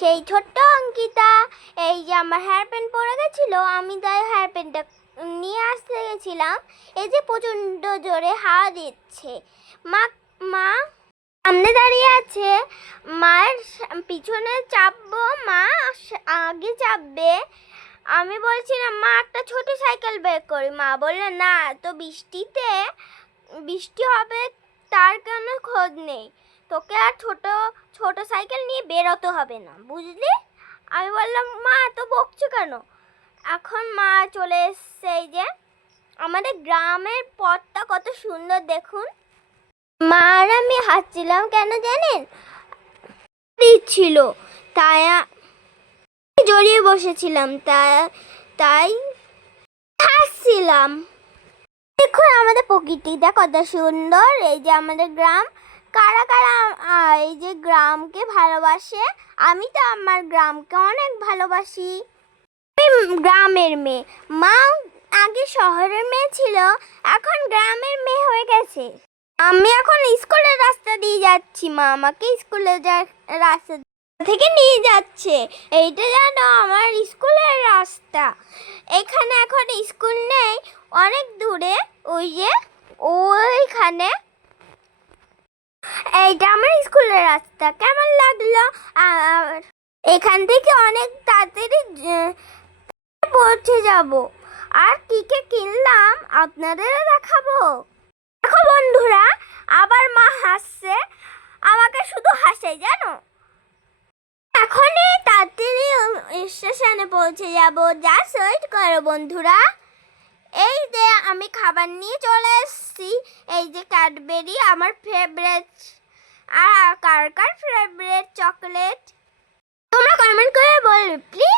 সেই ছোট্ট অঙ্কিতা। এই যে আমার হেয়ার প্যান্ট পড়ে গেছিলো, আমি তাই হেয়ার প্যান্টটা নিয়ে আসতে গেছিলাম। এই যে প্রচণ্ড জোরে হাওয়া দিচ্ছে। মা মা সামনে দাঁড়িয়ে আছে, মায়ের পিছনে চাপবো, মা আগে চাপবে। আমি বলছিলাম মা একটা ছোট সাইকেল বের করি, মা বললো না, তো বৃষ্টি হবে, তার কোনো খোঁজ নেই, তোকে আর ছোট সাইকেল নিয়ে বেরোতে হবে না, বুঝলি? আমি বললাম মা তো বকছো কেন? এখন মা চলে এসছে। এই যে আমাদের গ্রামের পথটা কত সুন্দর দেখুন। মা আর আমি হাসছিলাম কেন জানেন? দিচ্ছিল, তাই জড়িয়ে বসেছিলাম, তাই হাসছিলাম। দেখুন আমাদের প্রকৃতিটা কত সুন্দর। এই যে আমাদের গ্রাম, কারা কারা এই যে গ্রামকে ভালোবাসে? আমি তো আমার গ্রামকে অনেক ভালোবাসি। আমি গ্রামের মেয়ে। মা আগে শহরের মেয়ে ছিল, এখন গ্রামের মেয়ে হয়ে গেছে। আমি এখন স্কুলের রাস্তা দিয়ে যাচ্ছি, মা আমাকে স্কুলের রাস্তা থেকে নিয়ে যাচ্ছে। এইটা জানো আমার স্কুলের রাস্তা। এখানে এখন স্কুল নেই, অনেক দূরে, ওই যে ওইখানে। এইটা আমার স্কুলের রাস্তা। কেমন লাগলো? আর এখান থেকে অনেক তাড়াতাড়ি পৌঁছে যাব। আর কি কে কিনলাম আপনাদেরও দেখাবো। দেখো বন্ধুরা, আবার মা হাসছে, আমাকে শুধু হাসে জানো। এখনই তাড়াতাড়ি স্টেশনে পৌঁছে যাব, জাস্ট ওয়েট করো বন্ধুরা। এই যে আমি খাবার নিয়ে চলে এসেছি। এই যে ক্যাডবেরি আমার ফেভারিট। আর কার কার ফেভারিট চকলেট তোমরা কমেন্ট করে বলবে প্লিজ।